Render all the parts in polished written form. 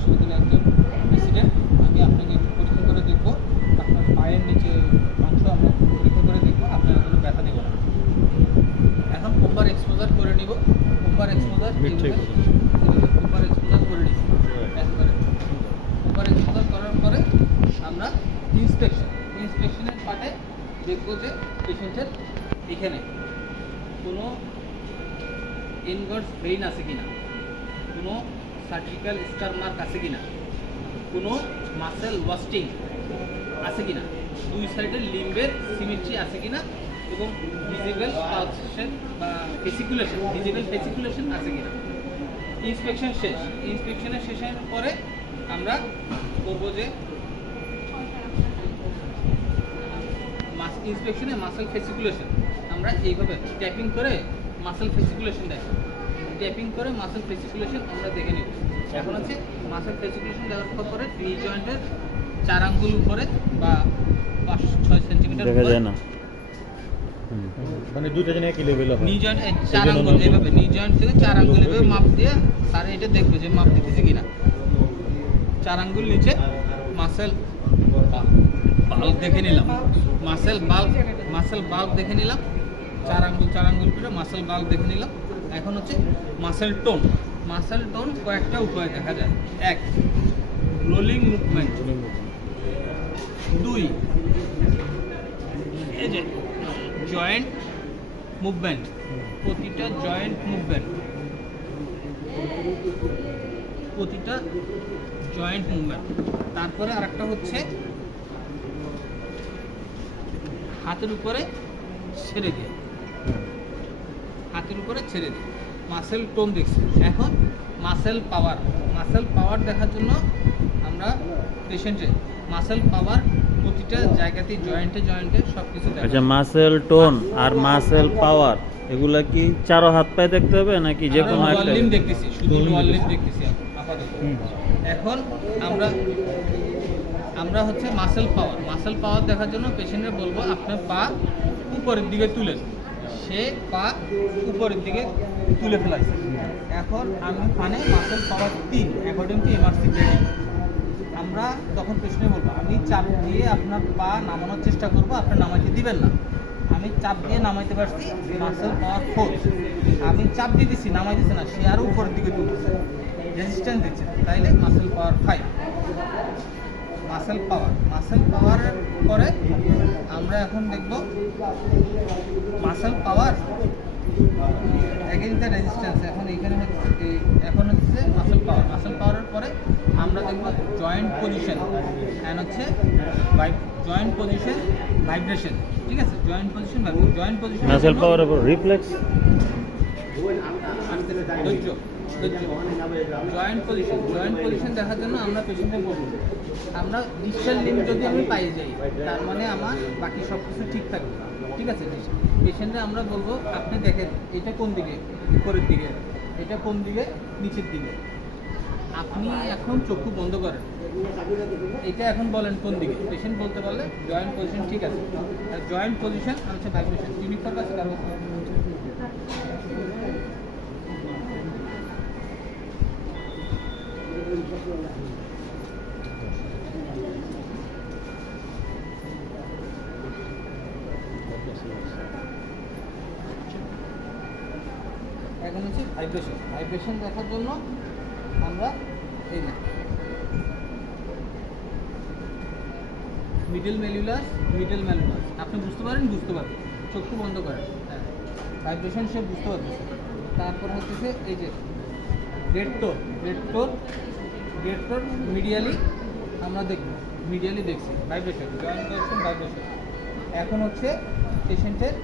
বিশ্ববিদ্যালয়ের একজন প্রেসিডেন্ট। আমি আপনাকে একটু পরীক্ষা করে দেখব, আপনার পায়ের নিচে অংশ আমরা পরীক্ষা করে দেখব, আপনার কোনো ব্যথা দেবো না। এখন কোম্পার এক্সপোজার করে নিব। কোম্পার এক্সপোজার কোম্পার এক্সপোজার করে নিব একবারে। কোম্পার এক্সপোজার করার পরে আমরা ইন্সপেকশনের পার্টে দেখবো যে পেশেন্টের এখানে কোনো ইনভার্স ভেইন আছে কিনা, কোনো সার্জিক্যাল স্কার মার্ক আছে কিনা, কোনো মাসেল ওয়াস্টিং আছে কিনা, দুই সাইডের লিম্বের সিমেট্রি আছে কিনা এবং ভিজিবল পালসেশন বা ভিজিবল ফেসিকুলেশন আছে কিনা। ইন্সপেকশন শেষ। ইন্সপেকশনের শেষের পরে আমরা করবো যে ইন্সপেকশনে মাসেল ফেসিকুলেশন আমরা এইভাবে ট্যাপিং করে মাসেল ফেসিকুলেশন দেখি। ট্যাপিং করে মাসেল ফেসিকুলেশন আমরা দেখে নিব। এখন হচ্ছে মাসেল ফেসিকুলেশন দেওয়ার পরে নি জয়েন্টের 4 আঙ্গুল উপরে বা 5-6 সেন্টিমিটার দেখা যায় না, মানে দুইটা জন্য একই লেভেল হবে। নি জয়েন্ট 4 আঙ্গুল এইভাবে, নি জয়েন্ট থেকে 4 আঙ্গুল এভাবে মাপ দিয়ে তার এটা দেখবে যে মাপ দিতেছে কিনা। 4 আঙ্গুল নিচে মাসেল বাল্ব দেখে নিলাম, মাসেল বাল্ব দেখে নিলাম। 4 আঙ্গুল করে মাসেল বাল্ব দেখে নিলাম। এখন হচ্ছে মাসেল টোন কয়েকটা উপায় দেখা যায়। 1, রোলিং মুভমেন্ট। 2, এই যে জয়েন্ট মুভমেন্ট, প্রতিটা জয়েন্ট মুভমেন্ট। তারপরে আরেকটা হচ্ছে হাতের উপরে ছেড়ে দিয়ে, মাসেল টোন দেখছি। এখন মাসেল পাওয়ার দেখার জন্য আমরা পেশেন্টের মাসেল পাওয়ার প্রতিটা জায়গাতেই জয়েন্টে সব কিছু দেখা। আচ্ছা, মাসেল টোন আর মাসেল পাওয়ার এগুলা কি চারো হাত পায়ে দেখতে হবে নাকি যে কোনো একটা? দেখতেছি, শুধু লোয়ার লিম্ব দেখতেছি আপাতত। এখন আমরা হচ্ছে মাসেল পাওয়ার দেখার জন্য পেশেন্টকে বলবো আপনার পা উপরের দিকে তুলেন। সে পা উপরের দিকে তুলে ফেলাইছে। এখন আমি muscle power 3 according to MRC training. আমরা তখন পেশেন্টকে বলবো আমি চাপ দিয়ে আপনার পা নামানোর চেষ্টা করবো, আপনি নামাইতে দিবেন না। আমি চাপ দিয়ে নামাইতে পারছি, মাসেল পাওয়ার 4। আমি চাপ দিয়ে দিচ্ছি, নামাইতেছে না, সে আরও উপরের দিকে তুলতেছে, রেজিস্ট্যান্স দিচ্ছে, তাইলে মাসেল পাওয়ার 5। মাসেল পাওয়ারের পরে আমরা এখন দেখব muscle power against the resistance. এখন হচ্ছে মাসেল পাওয়ারের পরে আমরা দেখব জয়েন্ট পজিশন অ্যান্ড হচ্ছে জয়েন্ট পজিশন ভাইব্রেশন। ঠিক আছে, জয়েন্ট পজিশন মাসেল পাওয়ার উপর রিফ্লেক্স, জয়েন্ট পজিশন দেখার জন্য আমরা পেশেন্টকে বলবো আমরা ডিসটাল লিম্ব যদি আমি পাই যাই তার মানে আমার বাকি সব কিছু ঠিক থাকবে। ঠিক আছে, পেশেন্টে আমরা বলবো আপনি দেখেন এটা কোন দিকে, উপরের দিকে, এটা কোন দিকে, নিচের দিকে। আপনি এখন চক্ষু বন্ধ করেন, এটা এখন বলেন কোন দিকে। পেশেন্ট বলতে পারলে জয়েন্ট পজিশন ঠিক আছে। আর জয়েন্ট পজিশন আর হচ্ছে ভাইব্রেশন ইউনিফর্ম আছে কারো। এখন হচ্ছে ভাইব্রেশন দেখার জন্য আমরা এই যে মিডল ম্যালুলাস আপনি বুঝতে পারবেন, চক্ষু বন্ধ করেন, হ্যাঁ ভাইব্রেশন সে বুঝতে পারবে। তারপর হচ্ছে এই যে রেড টোর মিডিয়ালি আমরা দেখছি ভাইব্রেশন, জয়েন্ট পজিশন ভাইব্রেশন। এখন হচ্ছে পেশেন্টের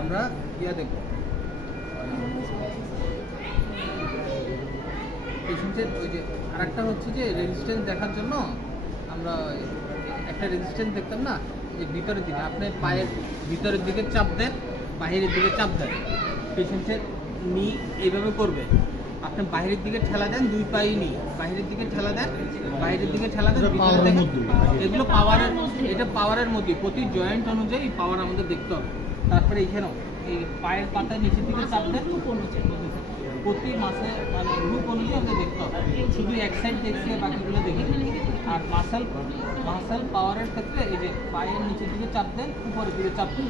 আমরা দেখব পেশেন্টের ওই যে আরেকটা হচ্ছে যে রেজিস্ট্যান্স দেখার জন্য আমরা একটা রেজিস্ট্যান্স দেখতাম না, যে ভিতরের দিকে আপনি পায়ের ভিতরের দিকে চাপ দেন, বাহিরের দিকে চাপ দেন, পেশেন্টের নি এইভাবে করবে। আপনি বাহিরের দিকে ঠেলা দেন, দুই পাই নি বাহিরের দিকে ঠেলা দেন, এগুলো পাওয়ারের মধ্যে প্রতি জয়েন্ট অনুযায়ী পাওয়ার আমাদের দেখতে হবে। তারপরে এইখানেও এই পায়ের পাতা নিচের দিকে চাপ দেন, প্রতি মাসে মানে গ্রুপ অনুযায়ী আমাদের দেখতে হবে, শুধু এক সাইড দেখছি আর বাকিগুলো দেখি। আর মাসেল পাওয়ারের ক্ষেত্রে এই যে পায়ের নিচের দিকে চাপ দেন, উপরের দিকে চাপ দেন,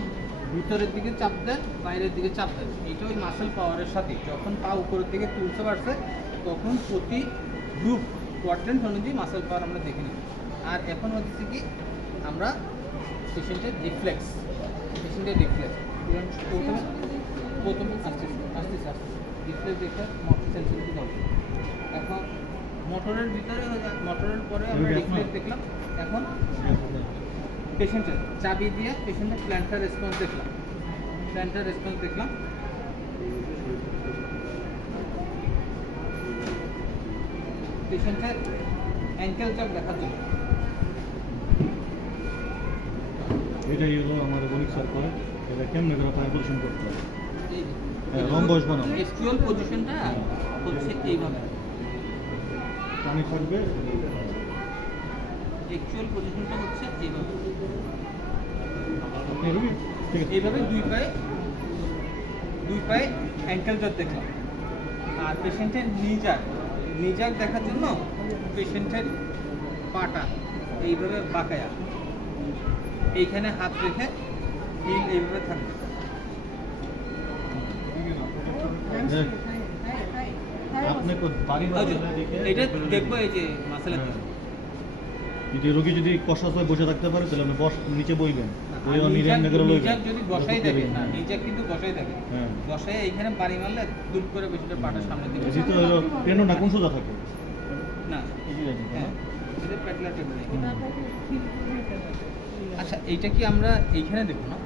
ভিতরের দিকে চাপ দেন, বাইরের দিকে চাপ দেন, এইটা ওই মাসেল পাওয়ারের সাথে যখন পা উপরের দিকে তুলতে পারছে তখন প্রতি গ্রুপ কোয়াড্রেন্ট অনুযায়ী মাসেল পাওয়ার আমরা দেখে নিই। আর এখন হচ্ছে কি আমরা পেশেন্টের রিফ্লেক্স, প্রথমে আসতেছে রিফ্লেক্স দেখে মোটর সেন্সিটিভ হবে। এখন মোটরের ভিতরে মোটরের পরে আমরা রিফ্লেক্স দেখলাম। এখন পেশেন্টের চাবি দিয়ে পেশেন্টের প্ল্যান্টার রেসপন্স দেখলাম, পেশেন্টের অ্যাঙ্কেল চাপ দেখার জন্য। এটাই হলো আমার গণিত স্যার করে, এটা কেমনে করে পায়ের পজিশন করতে হবে, রম্বস বানাবো, এসকিউএল পজিশনটা হচ্ছে এইভাবে, পানি থাকবে, অ্যাকচুয়াল পজিশনটা হচ্ছে এইভাবে, আপনি রুগী ঠিক আছে, এইভাবে দুই পায়ে অ্যাঙ্কেল জট দেখলাম। আর পেশেন্টের নিজাক দেখার জন্য পেশেন্টের পাটা এইভাবে বাঁকায়া, এইখানে হাত রেখে হিল এইভাবে থাকবে। আপনি বাড়ি এটা দেখবো এই যে মাসেলের যদি রোগী যদি কষ্ট হয়ে বসে থাকতে পারে তাহলে আপনি নিচে বইবেন, নিজাক যদি বসাই থাকে না, নিজাক কিন্তু বসাই থাকে, হ্যাঁ বসাই এইখানে বাড়ি মারলে দুল করে পেশেন্টের পাটার সামনে দিবে। এটি তো হলো ট্রেনও না কোন সোজা থাকে না, হ্যাঁ এটা প্যাডলার টেবিল। আচ্ছা এইটা কি আমরা এইখানে দেখবো না?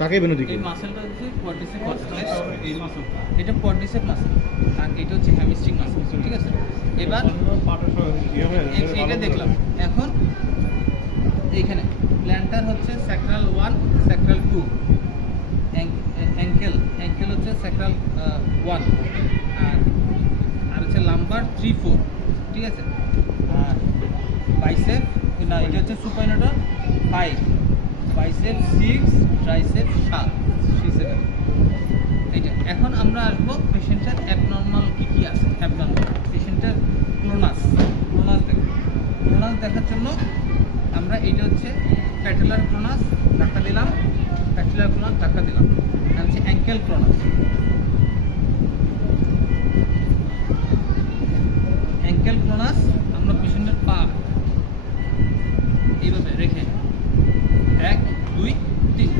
তাকে বেনো দিকে এই মাসেলটা হচ্ছে কোয়াড্রিসেপ মাসেল, এই মাসেল এটা কোয়াড্রিসেপ মাসেল আর এটা হচ্ছে হ্যামস্ট্রিং মাসেল, ঠিক আছে? এবার এইটা দেখলাম। এখন এইখানে প্ল্যান্টার হচ্ছে স্যাক্রাল 1, স্যাক্রাল 2, অ্যাঙ্কেল হচ্ছে স্যাক্রাল 1 আর হচ্ছে লাম্বার 3, 4, ঠিক আছে? আর বাইসেপ না, এটা হচ্ছে সুপাইনোটর 5, বাইসেপ 6, ট্রাইসেপ 7, 3, 7 এইটা। এখন আমরা আসবো পেশেন্টের অ্যাবনর্মাল কী আছে। অ্যাবনর্মাল পেশেন্টের ক্লোনাস দেখার জন্য আমরা এইটা হচ্ছে প্যাটেলার ক্লোনাস ধাক্কা দিলাম, আর হচ্ছে অ্যাঙ্কেল ক্লোনাস। আমরা পেশেন্টের পা এইভাবে রেখে 1, 2, 3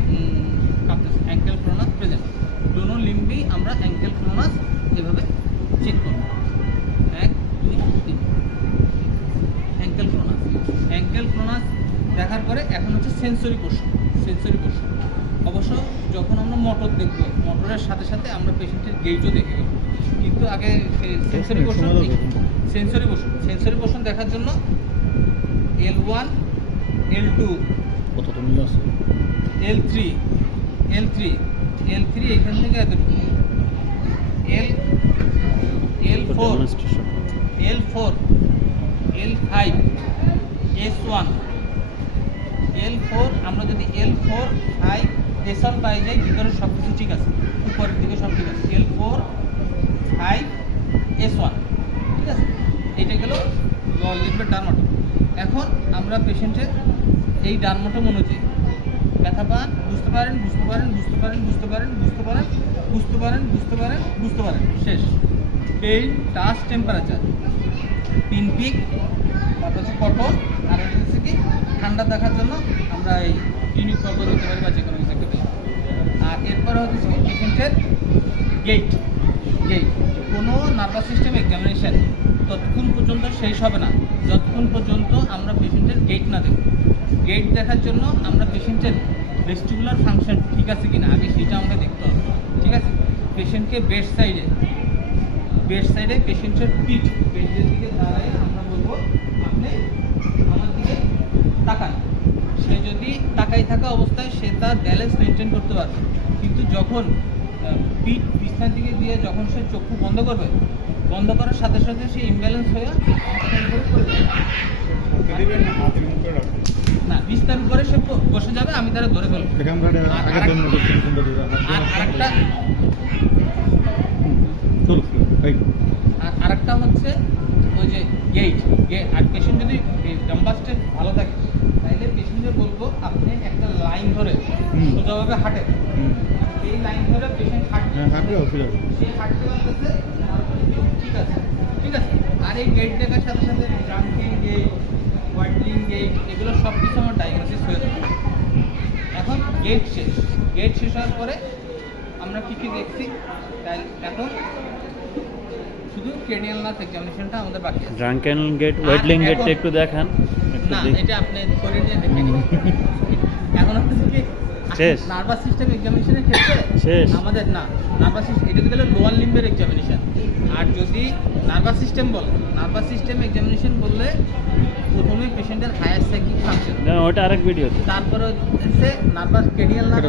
কাঁপতেছে, অ্যাঙ্কেল ক্লোনাস প্রেজেন্ট। ডোনো লিম্বি আমরা অ্যাঙ্কেল ক্লোনাস এভাবে চেক করব। 1, 2, 3 অ্যাঙ্কেল ক্লোনাস দেখার পরে এখন হচ্ছে সেন্সরি পোর্শন। অবশ্য যখন আমরা মোটর দেখবো, মোটরের সাথে সাথে আমরা পেশেন্টের গেইটও দেখে গেব, কিন্তু আগে সেন্সরি পোর্শন দেখার জন্য L1, L2, কতটা মিল আছে, L3 এখান থেকে এতটুকু, L4, L5, S1, L4 আমরা যদি L4, 5, S1 পাই যাই, ভিতরে সব কিছু ঠিক আছে, উপরের দিকে সব ঠিক আছে, L4, 5, S1, ঠিক আছে? এইটা গেল লোয়ার লিম্বের ডান মটম। এখন আমরা পেশেন্টের এই ডান মটম অনুযায়ী ব্যথা পান, বুঝতে পারেন, শেষ। পেইন, টাচ, টেম্পারেচার, পিনপিক, তারপর হচ্ছে কটন, আর হচ্ছে কি ঠান্ডা দেখার জন্য আমরা এই ক্লিনিক কল দিতে পারি বা যে কোনো কিছু একটা দিই। আর এরপরে হচ্ছে কি পেশেন্টের গেইট, কোনো নার্ভাস সিস্টেম এক্সামিনেশন ততক্ষণ পর্যন্ত শেষ হবে না যতক্ষণ পর্যন্ত আমরা পেশেন্টের গেইট না দেখব। গেইট দেখার জন্য আমরা পেশেন্টের ভেস্টিবুলার ফাংশন ঠিক আছে কিনা আগে সেটা আমরা দেখতে হবে, ঠিক আছে? পেশেন্টকে বেড সাইডে পেশেন্টের বেডের দিকে দাঁড়ায় আমরা বলবো আপনি আমার দিকে তাকান। সে যদি তাকাই থাকা অবস্থায় সে তার ব্যালেন্স মেনটেন করতে পারবে, কিন্তু যখন পিঠ বিছনার দিকে দিয়ে যখন সে চক্ষু বন্ধ করার সাথে সাথে সে ইমব্যালেন্স হয়ে না, বিছনার উপরে সে বসে যাবে, আমি তারা ধরে ফেলবো। আরেকটা চলো এই আর আরেকটা হচ্ছে ওই যে গেট আর পেশেন্ট যদি জাম্পাসটা ভালো থাকে তাহলে পেশেন্টকে বলবো আপনি একটা লাইন ধরে হুম। সোজাভাবে হাঁটে হুম। এই লাইন ধরে পেশেন্ট হাঁটবে হ্যাঁ হাঁটবে অসুবিধা নেই। সেই হাঁটতে পারতেছে ঠিক আছে ঠিক আছে। আর এই গেট দেখার সাথে সাথে জাম্পিং গেট ওয়াইডলিং গেট এগুলো সব কিছু আমার ডায়াগনোসিস হয়ে যাবে। এখন গেট শেষ হওয়ার পরে আমরা কী কী দেখছি তাই এখন শুধু ক্রেনিয়াল নার্ভ এক্সামিনেশনটা আমাদের বাকি আছে। ড্রাঙ্কেন গেট ওয়েডলিং এখন- গেটটা একটু দেখান একটু না দেখি। এটা আপনি করে নিয়ে দেখে নিন। এখন হচ্ছে কি শেষ। নার্ভাস সিস্টেম এক্সামিনেশনের ক্ষেত্রে শেষ। আমাদের না নার্ভাস সিস্টেম এটা গেলে লোয়ার লিম্বের এক্সামিনেশন। আর যদি নার্ভাস সিস্টেম বলে নার্ভাস সিস্টেম এক্সামিনেশন বললে প্রথমে পেশেন্টের হায়ার সাইকিক ফাংশন, না, ওটা আরেক ভিডিওতে। তারপরে হচ্ছে নার্ভাস ক্রেনিয়াল নার্ভ